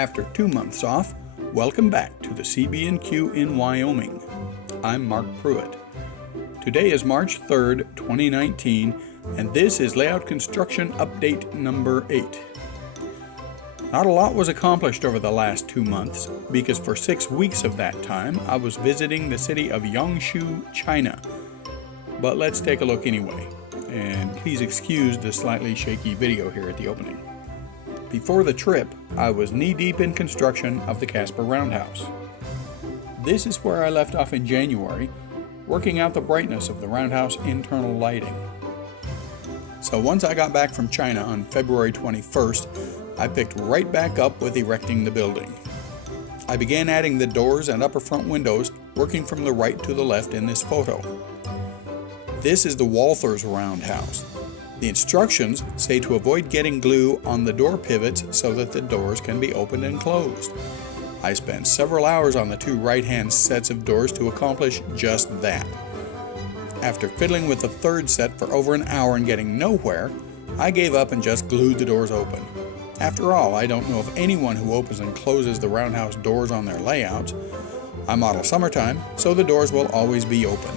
After 2 months off, welcome back to the CB&Q in Wyoming. I'm Mark Pruitt. Today is March 3rd, 2019, and this is Layout Construction Update number 8. Not a lot was accomplished over the last 2 months because for 6 weeks of that time I was visiting the city of Yangshu, China. But let's take a look anyway, and please excuse the slightly shaky video here at the opening. Before the trip, I was knee-deep in construction of the Casper Roundhouse. This is where I left off in January, working out the brightness of the roundhouse internal lighting. So once I got back from China on February 21st, I picked right back up with erecting the building. I began adding the doors and upper front windows, working from the right to the left in this photo. This is the Walther's Roundhouse. The instructions say to avoid getting glue on the door pivots so that the doors can be opened and closed. I spent several hours on the 2 right-hand sets of doors to accomplish just that. After fiddling with the 3rd set for over an hour and getting nowhere, I gave up and just glued the doors open. After all, I don't know of anyone who opens and closes the roundhouse doors on their layouts. I model summertime, so the doors will always be open.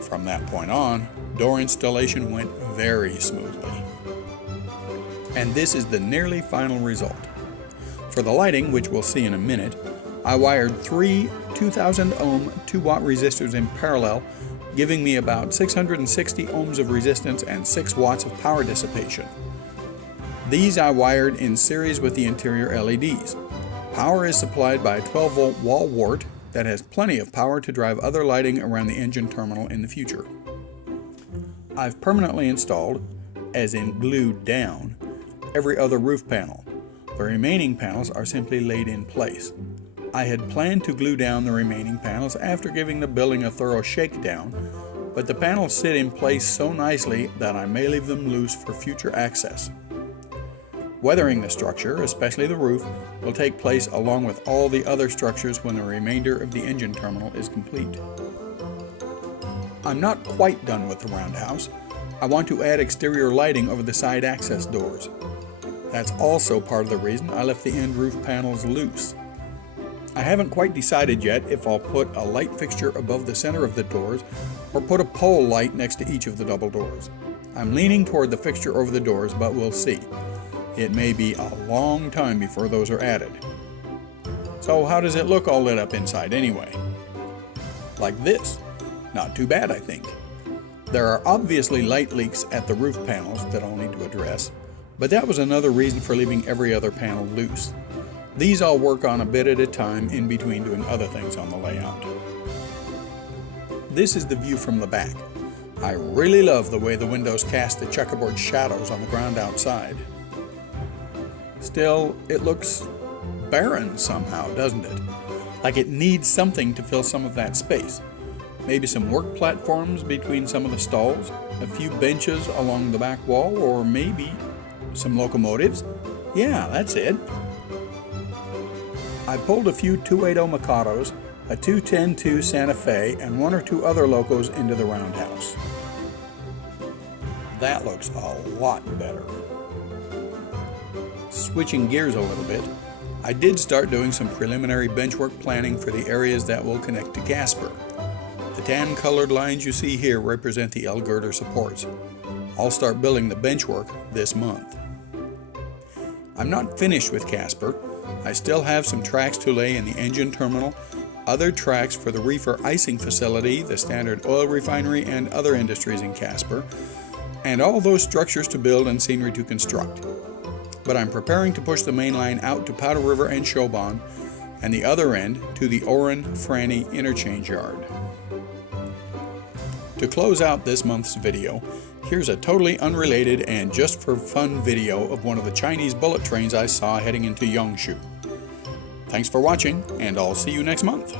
From that point on, door installation went very smoothly. And this is the nearly final result. For the lighting, which we'll see in a minute, I wired 3 2000 ohm 2-watt resistors in parallel, giving me about 660 ohms of resistance and 6 watts of power dissipation. These I wired in series with the interior LEDs. Power is supplied by a 12-volt wall wart that has plenty of power to drive other lighting around the engine terminal in the future. I've permanently installed, as in glued down, every other roof panel. The remaining panels are simply laid in place. I had planned to glue down the remaining panels after giving the building a thorough shakedown, but the panels sit in place so nicely that I may leave them loose for future access. Weathering the structure, especially the roof, will take place along with all the other structures when the remainder of the engine terminal is complete. I'm not quite done with the roundhouse. I want to add exterior lighting over the side access doors. That's also part of the reason I left the end roof panels loose. I haven't quite decided yet if I'll put a light fixture above the center of the doors or put a pole light next to each of the double doors. I'm leaning toward the fixture over the doors, but we'll see. It may be a long time before those are added. So how does it look all lit up inside anyway? Like this. Not too bad, I think. There are obviously light leaks at the roof panels that I'll need to address, but that was another reason for leaving every other panel loose. These I'll work on a bit at a time in between doing other things on the layout. This is the view from the back. I really love the way the windows cast the checkerboard shadows on the ground outside. Still, it looks barren somehow, doesn't it? Like it needs something to fill some of that space. Maybe some work platforms between some of the stalls, a few benches along the back wall, or maybe some locomotives. Yeah, that's it. I pulled a few 280 Mikados, a 210-2 Santa Fe, and 1 or 2 other locos into the roundhouse. That looks a lot better. Switching gears a little bit, I did start doing some preliminary benchwork planning for the areas that will connect to Casper. The tan-colored lines you see here represent the L-girder supports. I'll start building the benchwork this month. I'm not finished with Casper. I still have some tracks to lay in the engine terminal, other tracks for the reefer icing facility, the Standard Oil Refinery, and other industries in Casper, and all those structures to build and scenery to construct. But I'm preparing to push the main line out to Powder River and Shobon, and the other end to the Oren-Franny interchange yard. To close out this month's video, here's a totally unrelated and just for fun video of one of the Chinese bullet trains I saw heading into Yangshu. Thanks for watching, and I'll see you next month.